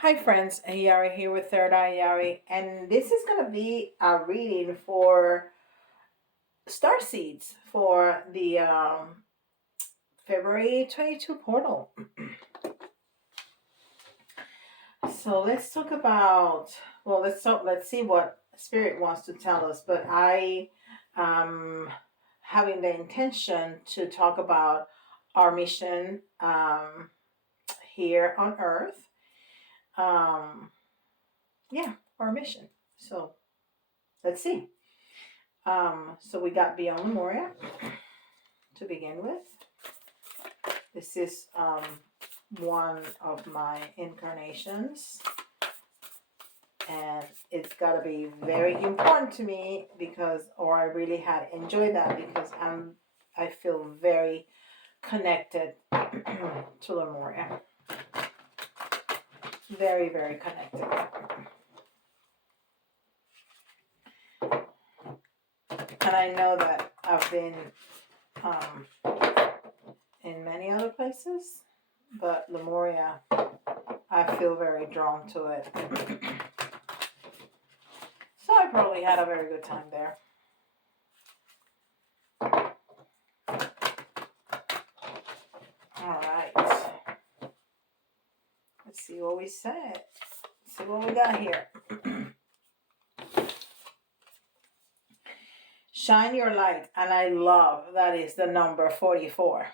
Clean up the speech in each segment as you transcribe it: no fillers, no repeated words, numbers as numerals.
Hi friends, Yari here with Third Eye Yari, and this is going to be a reading for Starseeds for the February 22 portal. So let's talk about, let's see what Spirit wants to tell us, but I am having the intention to talk about our mission here on Earth. Yeah, our mission. So let's see. So we got Beyond Lemuria to begin with. This is one of my incarnations, and it's got to be very important to me or I really had enjoyed that because I feel very connected to Lemuria. Very, very connected. And I know that I've been in many other places, but Lemuria, I feel very drawn to it. So I probably had a very good time there. All right. Let's see what we said. Let's see what we got here. Shine your light, and I love that is the number 44.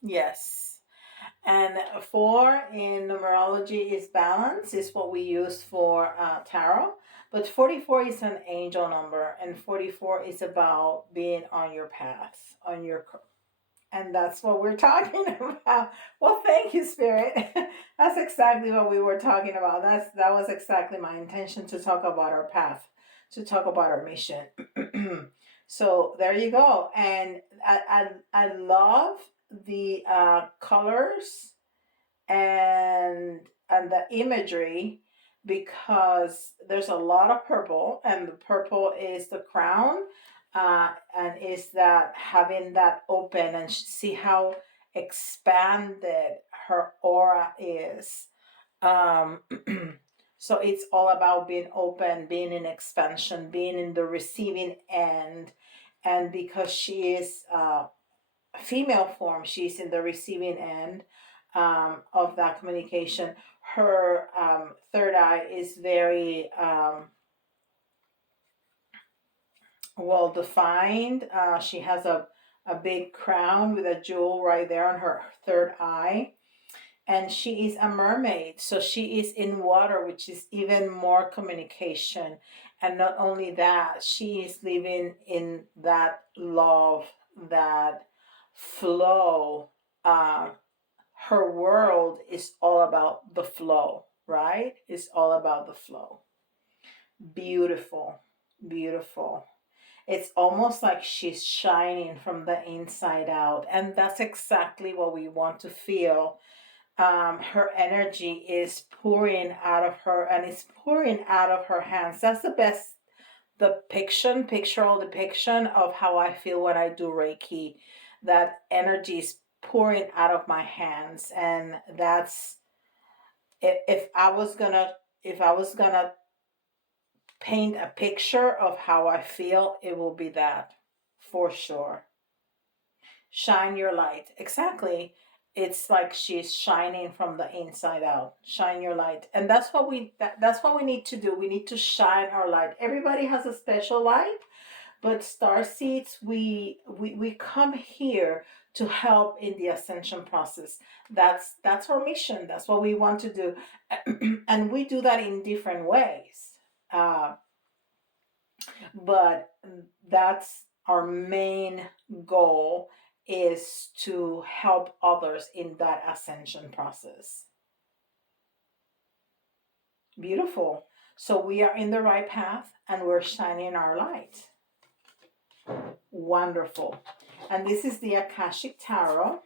Yes. And 4 in numerology is balance, is what we use for tarot. But 44 is an angel number, and 44 is about being on your path, and that's what we're talking about. Well, thank you, Spirit. That's exactly what we were talking about. That was exactly my intention, to talk about our path, to talk about our mission. So there you go. And I love the colors and the imagery, because there's a lot of purple, and the purple is the crown, and is that having that open, and see how expanded her aura is. So it's all about being open, being in expansion, being in the receiving end. And because she is female form, she's in the receiving end of that communication. Her third eye is very well defined. She has a big crown with a jewel right there on her third eye. And she is a mermaid, so she is in water, which is even more communication. And not only that, she is living in that love, that flow. Her world is all about the flow, right? It's all about the flow. Beautiful, beautiful. It's almost like she's shining from the inside out. And that's exactly what we want to feel. Her energy is pouring out of her, and it's pouring out of her hands. That's the best pictorial depiction of how I feel when I do Reiki. That energy is pouring out of my hands, and that's if I was gonna paint a picture of how I feel, it will be that, for sure. Shine your light. Exactly. It's like she's shining from the inside out. Shine your light. And that's what that's what we need to do. We need to shine our light. Everybody has a special light, but Starseeds, we come here to help in the ascension process. That's our mission. That's what we want to do. And we do that in different ways. But that's our main goal, is to help others in that ascension process. Beautiful. So we are in the right path, and we're shining our light. Wonderful. And this is the Akashic Tarot.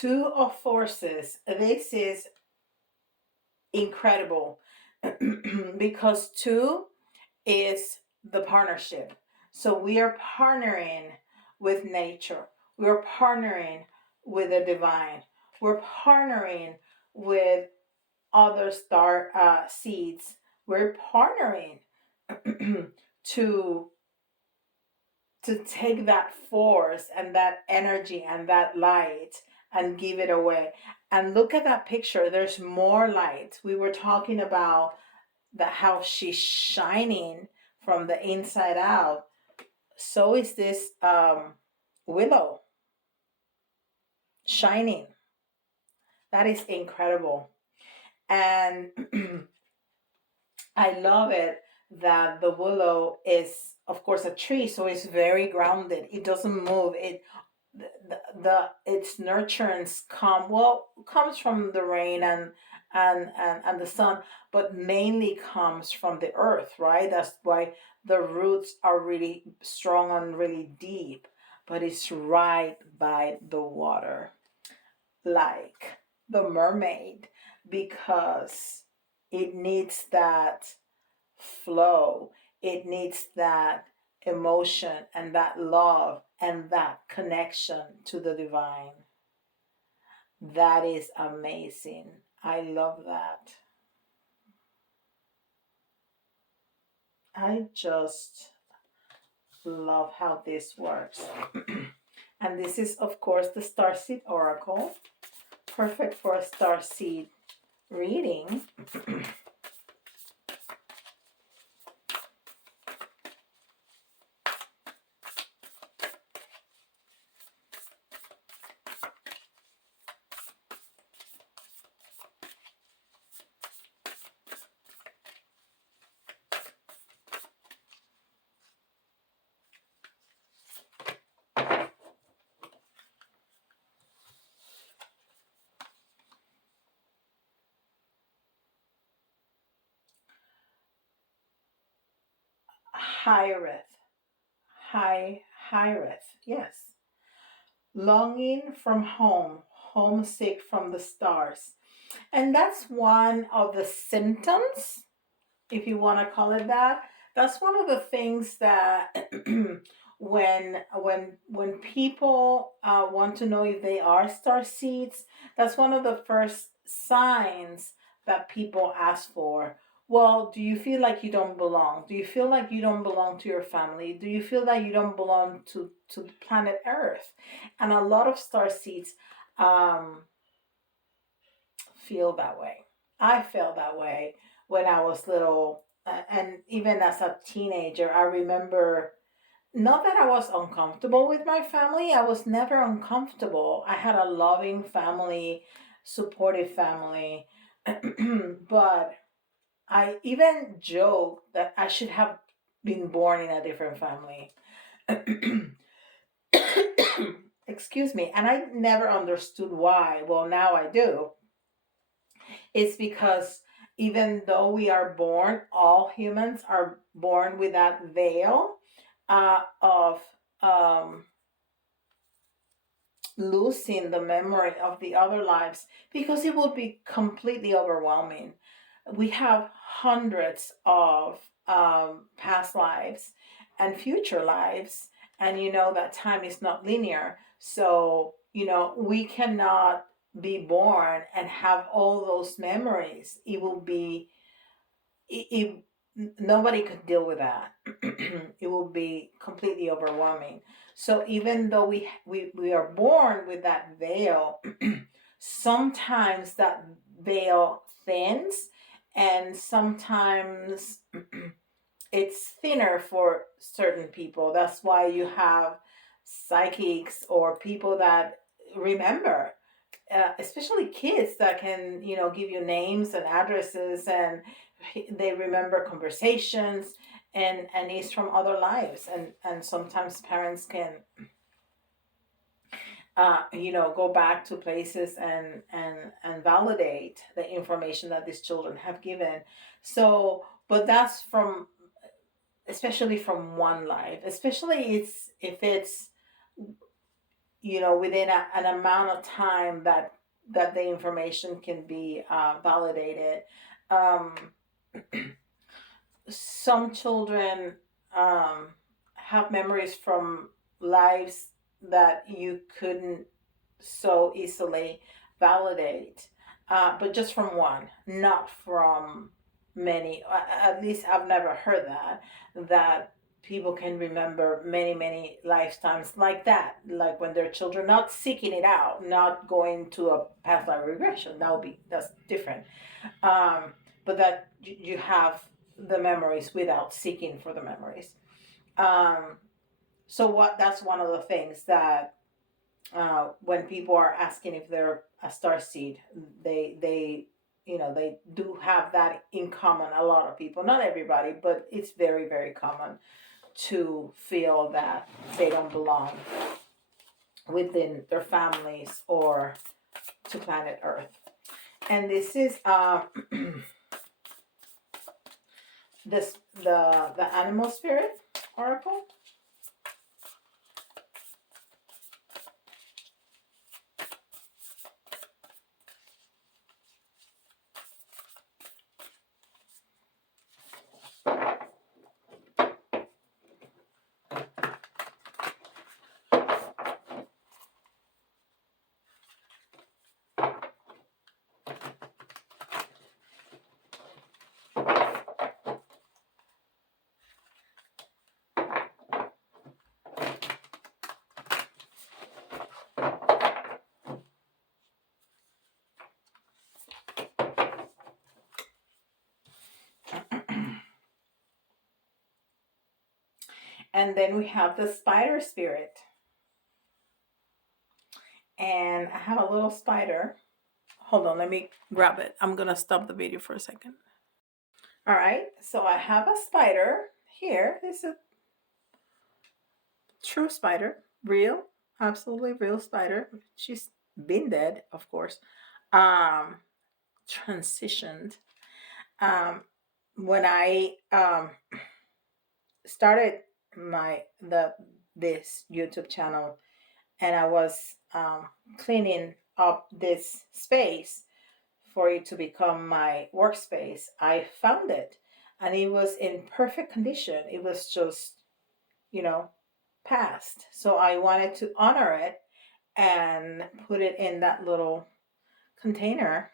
Two of forces. This is incredible because two is the partnership. So we are partnering with nature. We're partnering with the divine. We're partnering with other star seeds. We're partnering to take that force and that energy and that light and give it away. And look at that picture. There's more light. We were talking about the how she's shining from the inside out. So is this willow shining. That is incredible. And I love it that the willow is, of course, a tree, so it's very grounded. It doesn't move. Its nurturance comes from the rain and the sun, but mainly comes from the earth, right? That's why the roots are really strong and really deep, but it's right by the water, like the mermaid, because it needs that flow. It needs that emotion and that love and that connection to the divine. That is amazing. I love that. I just love how this works. And this is, of course, the Starseed Oracle. Perfect for a Starseed reading. Hyreth. Hyreth. Yes. Longing from home, homesick from the stars. And that's one of the symptoms, if you want to call it that. That's one of the things that when people want to know if they are star seeds, that's one of the first signs that people ask for. Well, do you feel like you don't belong? Do you feel like you don't belong to your family? Do you feel that you don't belong to the planet Earth? And a lot of star seeds um, feel that way. I felt that way when I was little, and even as a teenager. I remember, not that I was uncomfortable with my family, I was never uncomfortable. I had a loving family, supportive family, but I even joked that I should have been born in a different family. Excuse me. And I never understood why. Well, now I do. It's because even though we are born, all humans are born with that veil of um, losing the memory of the other lives, because it would be completely overwhelming. We have hundreds of past lives and future lives, and you know that time is not linear. So, you know, we cannot be born and have all those memories. It will be, it, nobody could deal with that. It will be completely overwhelming. So even though we are born with that veil, sometimes that veil thins, and sometimes it's thinner for certain people. That's why you have psychics or people that remember, especially kids that can, you know, give you names and addresses, and they remember conversations, and it's from other lives. And sometimes parents can you know, go back to places and validate the information that these children have given. So, but that's from, especially from one life, especially it's if it's, within an amount of time that the information can be validated. Um, some children have memories from lives that you couldn't so easily validate, but just from one, not from many. At least I've never heard that people can remember many lifetimes like that, like when they're children, not seeking it out, not going to a past life regression. That's different. um, but that you have the memories without seeking for the memories. Um, so what that's one of the things that when people are asking if they're a star seed, they they do have that in common. A lot of people, not everybody, but it's very common to feel that they don't belong within their families or to planet Earth. And this is this the animal spirit oracle. And then we have the spider spirit. And I have a little spider. Hold on, let me grab it. I'm gonna stop the video for a second. All right, so I have a spider here. This is a true spider, real, absolutely real spider. She's been dead, of course. Transitioned. When I started this YouTube channel, and I was cleaning up this space for it to become my workspace, I found it, and it was in perfect condition. It was just, past. So I wanted to honor it and put it in that little container,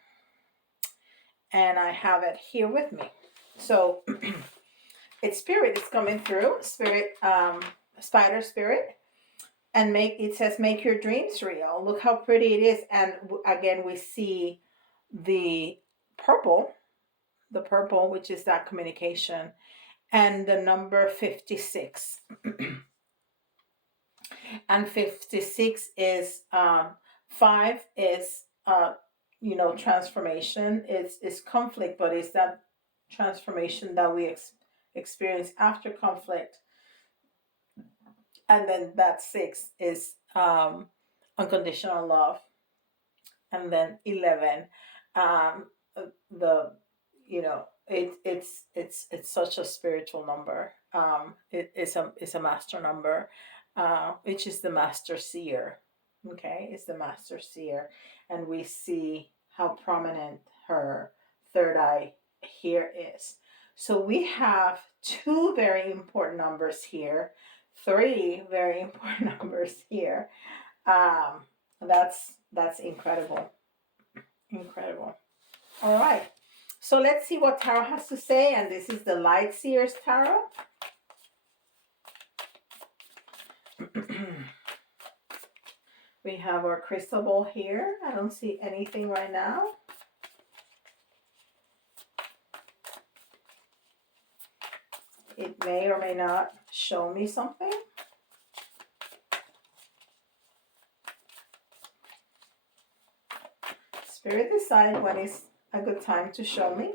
and I have it here with me. So its spirit is coming through, spider spirit, and it says make your dreams real. Look how pretty it is. And again, we see the purple, which is that communication, and the number 56. And 56 is 5 is transformation. It's conflict, but it's that transformation that we experience after conflict. And then that 6 is unconditional love. And then 11, the it's such a spiritual number. It's a master number, which is the master seer. Okay, it's the master seer, and we see how prominent her third eye here is. So we have 2 very important numbers here, 3 very important numbers here. That's incredible. Incredible. All right. So let's see what tarot has to say. And this is the Light Seers tarot. We have our crystal ball here. I don't see anything right now. It may or may not show me something. Spirit, decide when is a good time to show me.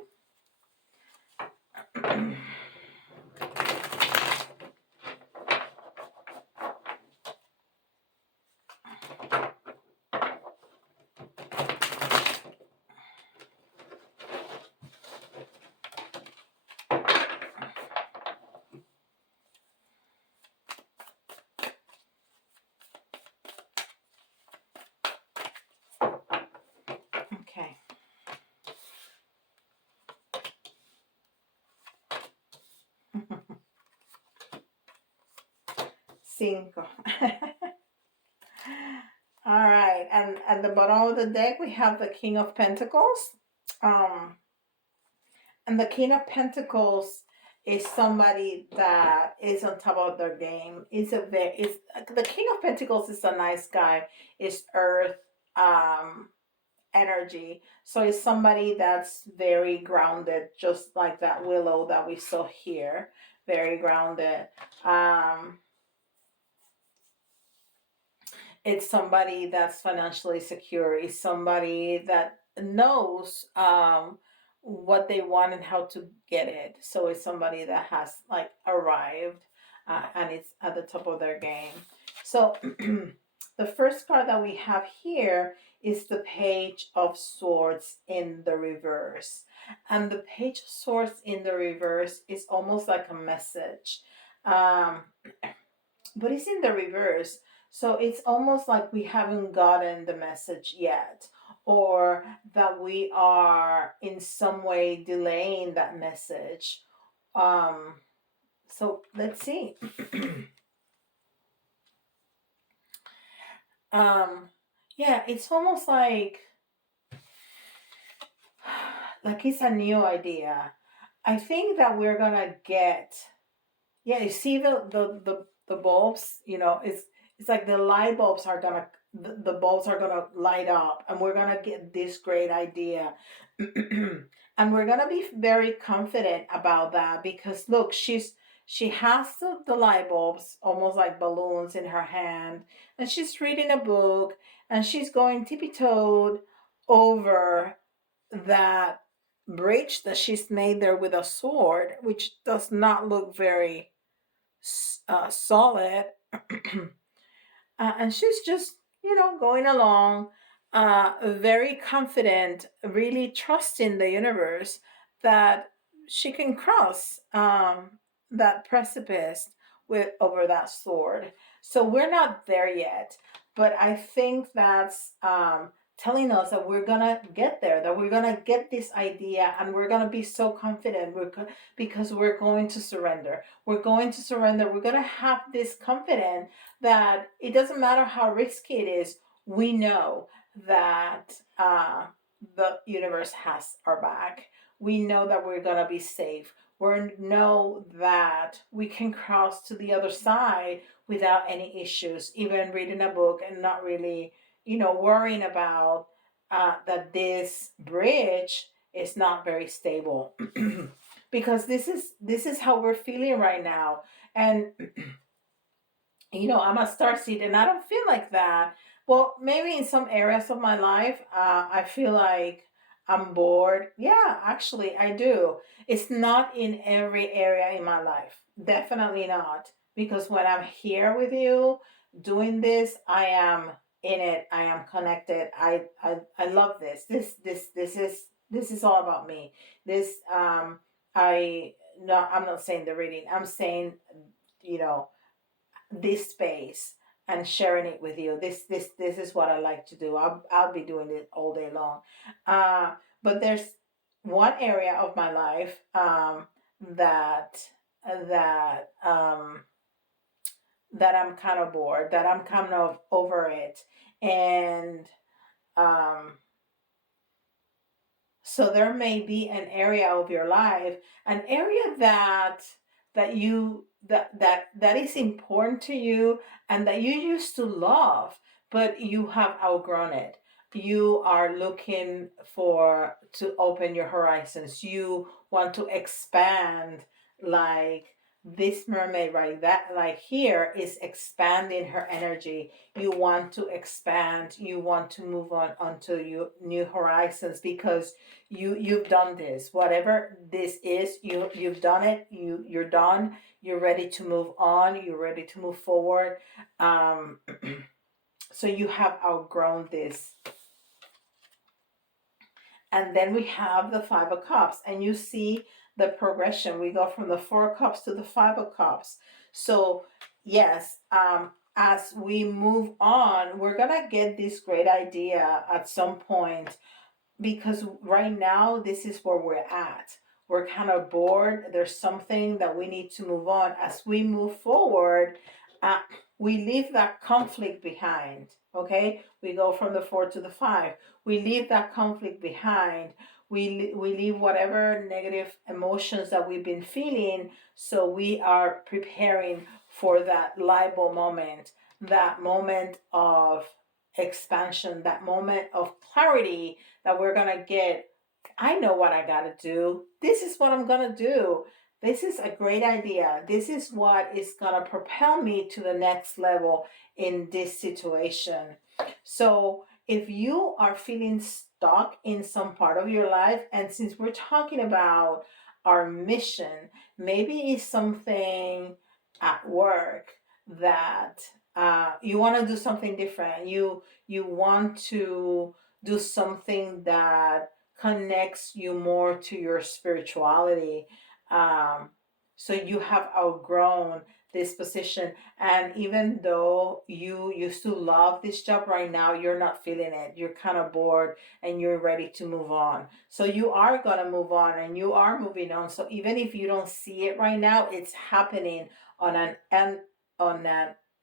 Cinco. All right, and at the bottom of the deck we have the King of Pentacles. Um, and the King of Pentacles is somebody that is on top of their game. Is the King of Pentacles is a nice guy. Is Earth energy. So it's somebody that's very grounded, just like that willow that we saw here. Very grounded. It's somebody that's financially secure. It's somebody that knows what they want and how to get it. So it's somebody that has like arrived and it's at the top of their game. So the first card that we have here is the Page of Swords in the reverse. And the Page of Swords in the reverse is almost like a message. But it's in the reverse. So it's almost like we haven't gotten the message yet, or that we are in some way delaying that message. So let's see. Yeah, it's almost like it's a new idea. I think that we're gonna get, yeah, you see the bulbs, it's like the light bulbs are gonna, the bulbs are gonna light up, and we're gonna get this great idea. And we're gonna be very confident about that, because look, she has the light bulbs almost like balloons in her hand, and she's reading a book, and she's going tippy-toed over that bridge that she's made there with a sword, which does not look very solid. And she's just, going along, very confident, really trusting the universe that she can cross that precipice with over that sword. So we're not there yet, but I think that's telling us that we're gonna get there, that we're gonna get this idea, and we're gonna be so confident. Because we're going to surrender. We're going to surrender. We're gonna have this confidence that it doesn't matter how risky it is. We know that the universe has our back. We know that we're gonna be safe. We know that we can cross to the other side without any issues, even reading a book and not really, worrying about that this bridge is not very stable. Because this is how we're feeling right now. And I'm a starseed and I don't feel like that. Well, maybe in some areas of my life, I feel like I'm bored. Yeah, actually, I do. It's not in every area in my life. Definitely not. Because when I'm here with you doing this, I am in it. I am connected. I love this. This is all about me. This I no, I'm not saying the reading. I'm saying, you know, this space and sharing it with you. This is what I like to do. I'll be doing it all day long. But there's one area of my life that that that I'm kind of bored, that I'm kind of over it, and um, so there may be an area of your life, an area that is important to you and that you used to love, but you have outgrown it. You are looking for to open your horizons. You want to expand, like this mermaid right that like here is expanding her energy. You want to expand, you want to move on onto you new horizons, because you've done this, whatever this is, you've done it, you're done, you're ready to move on, you're ready to move forward. um so you have outgrown this. And then we have the Five of Cups, and you see the progression. We go from the Four of Cups to the Five of Cups. So yes, as we move on, we're gonna get this great idea at some point, because right now this is where we're at. We're kind of bored. There's something that we need to move on. As we move forward, we leave that conflict behind. Okay, we go from the 4 to the 5. We leave that conflict behind. We leave whatever negative emotions that we've been feeling, so we are preparing for that libo moment, that moment of expansion, that moment of clarity that we're gonna get. I know what I gotta do. This is what I'm gonna do. This is a great idea. This is what is gonna propel me to the next level in this situation. So if you are feeling stuck in some part of your life, and since we're talking about our mission, maybe it's something at work that you want to do something different. You want to do something that connects you more to your spirituality. Um, so you have outgrown this position, and even though you used to love this job, right now you're not feeling it. You're kind of bored and you're ready to move on. So you are going to move on, and you are moving on. So even if you don't see it right now, it's happening on an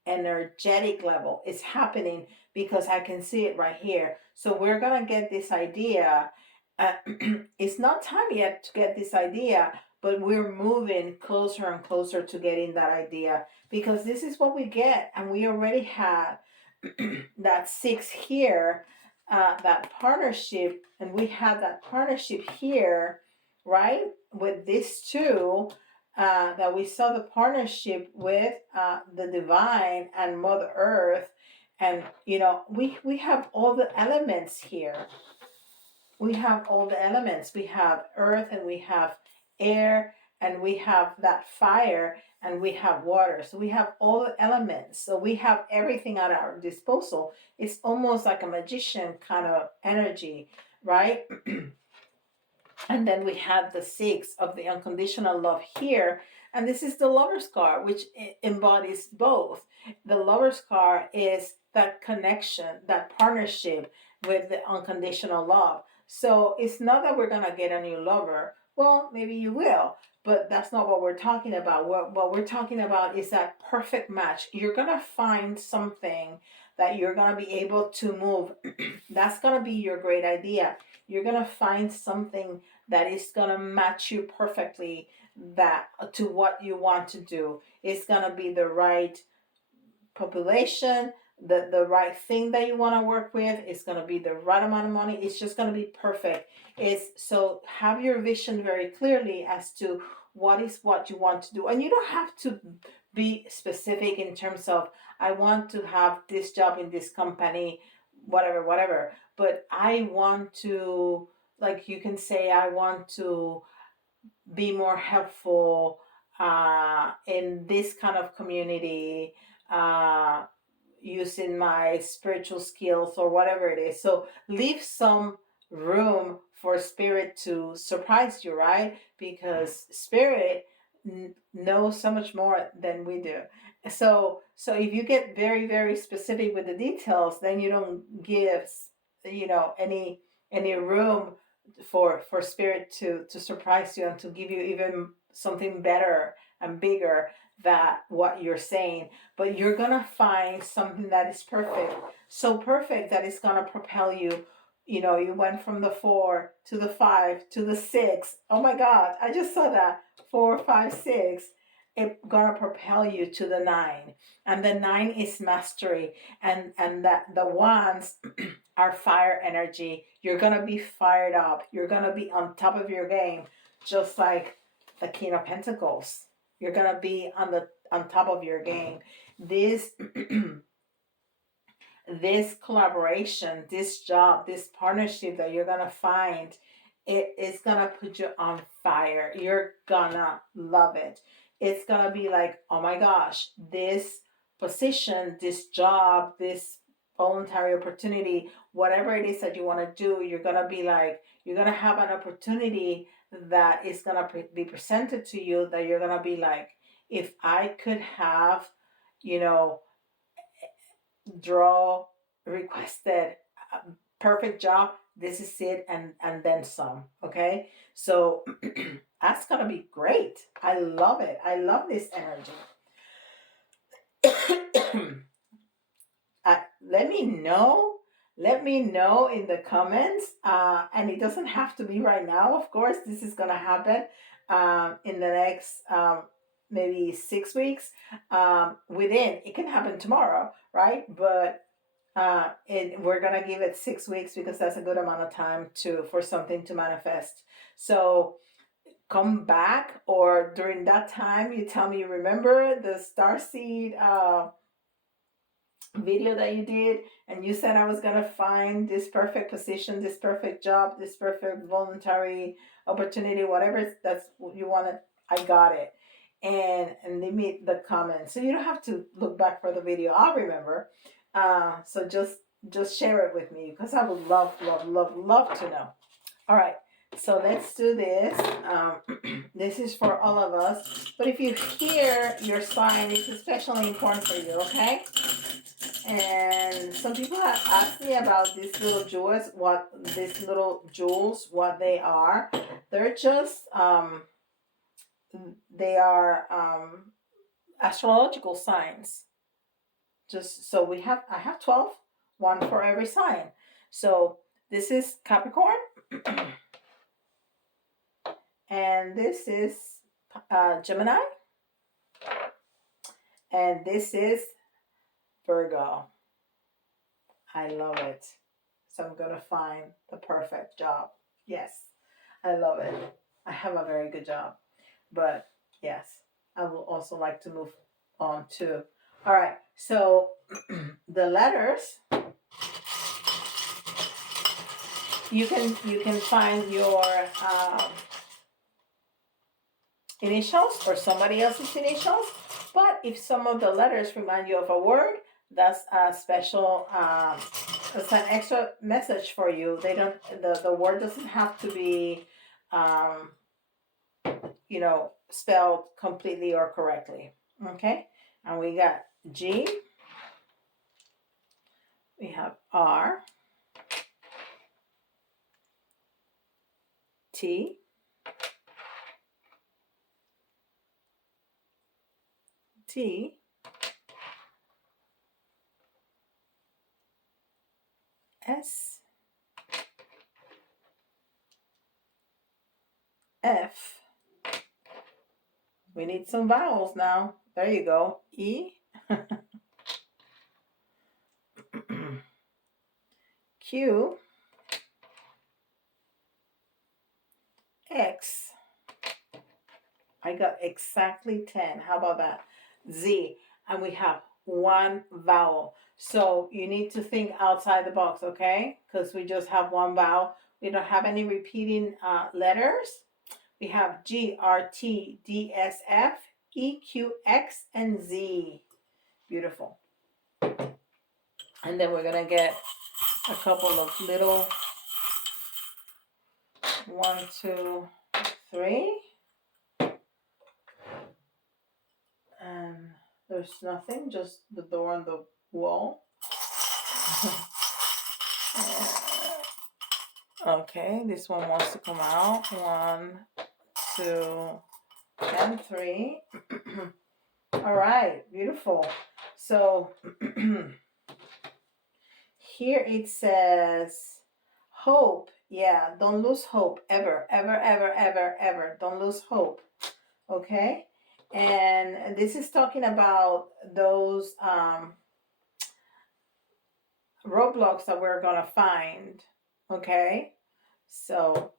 energetic level. It's happening because I can see it right here. So we're going to get this idea. It's not time yet to get this idea, but we're moving closer and closer to getting that idea, because this is what we get. And we already had that 6 here, that partnership, and we had that partnership here, right, with this 2, that we saw the partnership with the divine and Mother Earth. And we have all the elements here. We have all the elements. We have earth, and we have air, and we have that fire, and we have water. So we have all the elements. So we have everything at our disposal. It's almost like a magician kind of energy, right? And then we have the 6 of the unconditional love here. And this is the lover's card, which embodies both. The lover's card is that connection, that partnership with the unconditional love. So it's not that we're going to get a new lover. Well, maybe you will, but that's not what we're talking about. What we're talking about is that perfect match. You're going to find something that you're going to be able to move. That's going to be your great idea. You're going to find something that is going to match you perfectly, that to what you want to do. It's going to be the right population, the right thing that you want to work with. It's going to be the right amount of money. It's just going to be perfect. It's so have your vision very clearly as to what is what you want to do. And you don't have to be specific in terms of, I want to have this job in this company, whatever. But I want to, like, you can say, I want to be more helpful in this kind of community, using my spiritual skills or whatever it is. So leave some room for spirit to surprise you, right? Because spirit knows so much more than we do. So if you get very, very specific with the details, then you don't give any room for spirit to surprise you and to give you even something better and bigger than what you're saying. But you're gonna find something that is perfect, so perfect that it's gonna propel you. You went from the 4 to the 5 to the 6. Oh my God, I just saw that. 4, 5, 6. It's gonna propel you to the 9. And the 9 is mastery. And that the wands are fire energy. You're gonna be fired up. You're gonna be on top of your game, just like the King of Pentacles. You're gonna be on top of your game. This this collaboration, this job, this partnership that you're gonna find, it is gonna put you on fire. You're gonna love it. It's gonna be like, oh my gosh, this position, this job, this voluntary opportunity, whatever it is that you want to do, you're gonna be like, you're gonna have an opportunity that is gonna be presented to you, that you're gonna be like, if I could have, draw requested perfect job, this is it, and then some. Okay, so that's gonna be great. I love it. I love this energy. let me know. Let me know in the comments. And it doesn't have to be right now. Of course, this is gonna happen in the next maybe 6 weeks. Within it can happen tomorrow, right? But we're gonna give it 6 weeks because that's a good amount of time for something to manifest. So come back, or during that time you tell me, remember the Starseed video that you did, and you said I was gonna find this perfect position, this perfect job, this perfect voluntary opportunity, whatever that's what you wanted. I got it. And leave me the comments, so you don't have to look back for the video. I'll remember. So just share it with me, because I would love to know. All right, so let's do this. This is for all of us, but if you hear your sign, it's especially important for you, okay? And some people have asked me about these little jewels, what they are. They're just, they are astrological signs. Just so I have 12, one for every sign. So this is Capricorn. And this is Gemini. And this is Virgo. I love it. So I'm going to find the perfect job. Yes, I love it. I have a very good job. But yes, I will also like to move on too. All right, so the letters, you can find your initials or somebody else's initials. But if some of the letters remind you of a word, that's a special, it's an extra message for you. They don't, the word doesn't have to be, spelled completely or correctly. Okay, and we got G, we have R, T, T, S, F. We need some vowels now. There you go. E, Q, X. I got exactly 10. How about that? Z. And we have one vowel. So you need to think outside the box, okay? Because we just have one vowel. We don't have any repeating letters. We have G, R, T, D, S, F, E, Q, X, and Z. Beautiful. And then we're going to get a couple of little 1, 2, 3. And there's nothing, just the door and the wall. Okay, this one wants to come out. 1, 2, and 3. All right, beautiful. So here it says hope. Yeah, don't lose hope ever, ever, ever, ever, ever. Don't lose hope. Okay, and this is talking about those roadblocks that we're gonna find. Okay, so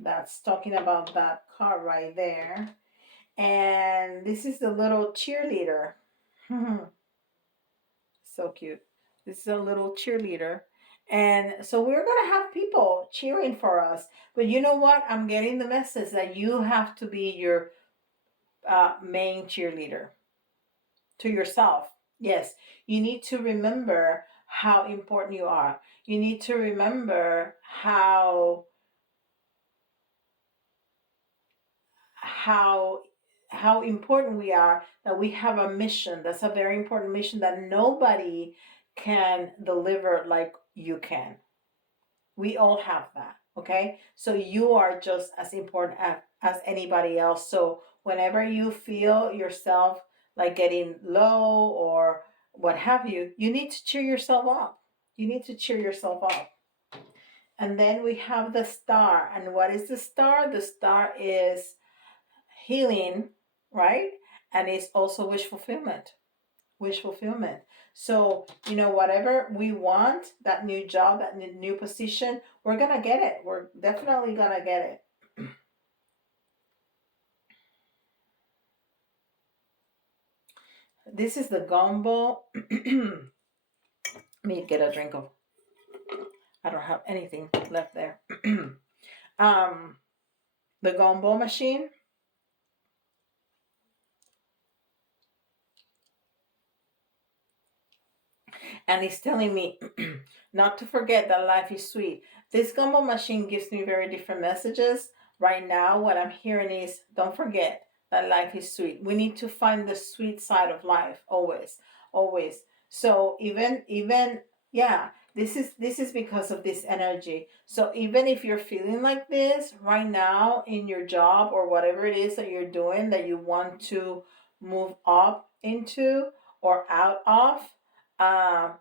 that's talking about that card right there. And this is the little cheerleader. So cute. This is a little cheerleader. And so we're going to have people cheering for us. But you know what? I'm getting the message that you have to be your main cheerleader to yourself. Yes, you need to remember how important you are. You need to remember how important we are, that we have a mission. That's a very important mission that nobody can deliver like you can. We all have that, okay? So you are just as important as anybody else. So whenever you feel yourself like getting low or what have you, you need to cheer yourself up. You need to cheer yourself up. And then we have the star. And what is the star? The star is healing, right? And it's also wish fulfillment. Wish fulfillment. So, whatever we want, that new job, that new position, we're going to get it. We're definitely going to get it. This is the gumbo. Let me get a drink of. I don't have anything left there. The gumbo machine. And it's telling me not to forget that life is sweet. This gumbo machine gives me very different messages. Right now, what I'm hearing is don't forget that life is sweet. We need to find the sweet side of life always, always. So yeah, this is because of this energy. So even if you're feeling like this right now in your job or whatever it is that you're doing that you want to move up into or out of, um,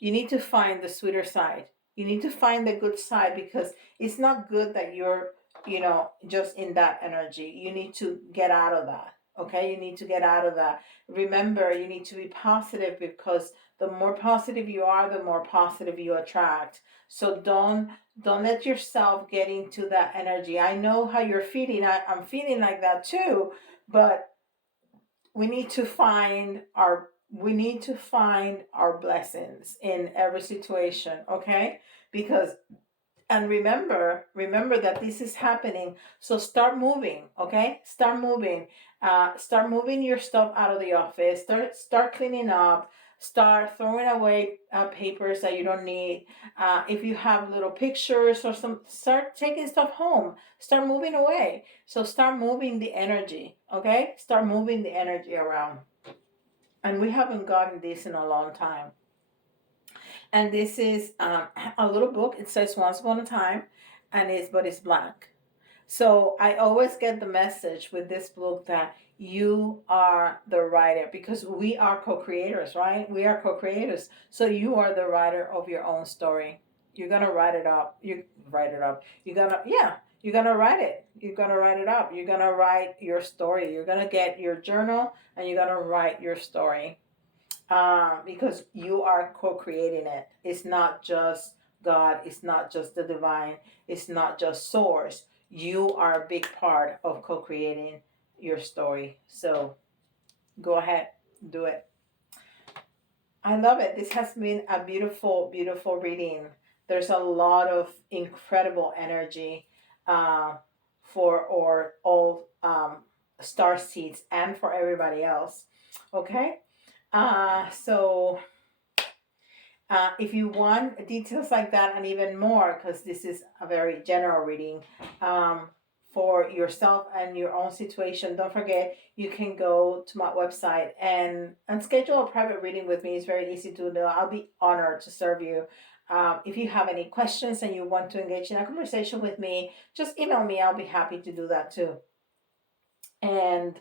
you need to find the sweeter side. You need to find the good side because it's not good that you're, just in that energy. You need to get out of that. Okay, you need to get out of that. Remember, you need to be positive because the more positive you are, the more positive you attract. So don't let yourself get into that energy. I know how you're feeling. I'm feeling like that too, but we need to find our blessings in every situation, okay? Because and remember that this is happening. So start moving, okay? Start moving your stuff out of the office. Start cleaning up. Start throwing away papers that you don't need. If you have little pictures or start taking stuff home. Start moving away. So start moving the energy, okay? Start moving the energy around. And we haven't gotten this in a long time. And this is a little book. It says Once Upon a Time, but it's blank. So I always get the message with this book that you are the writer because we are co-creators, right? We are co-creators. So you are the writer of your own story. You're gonna write it up. You write it up. You're gonna write it. You're gonna write it up. You're gonna write your story. You're gonna get your journal and you're gonna write your story. Because you are co-creating it. It's not just God. It's not just the divine. It's not just source. You are a big part of co-creating your story. So go ahead, do it. I love it. This has been a beautiful, beautiful reading. There's a lot of incredible energy for all star seeds and for everybody else. Okay. So if you want details like that and even more, because this is a very general reading for yourself and your own situation, don't forget you can go to my website and schedule a private reading with me. It's very easy to do. I'll be honored to serve you. If you have any questions and you want to engage in a conversation with me, just email me. I'll be happy to do that too. And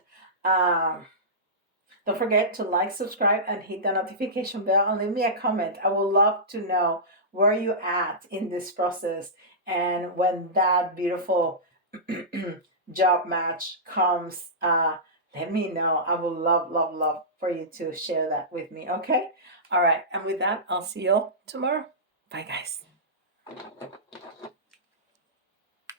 don't forget to like, subscribe, and hit the notification bell and leave me a comment. I would love to know where you at in this process and when that beautiful job match comes, let me know. I would love, love, love for you to share that with me. Okay? All right. And with that, I'll see you all tomorrow. Bye, guys.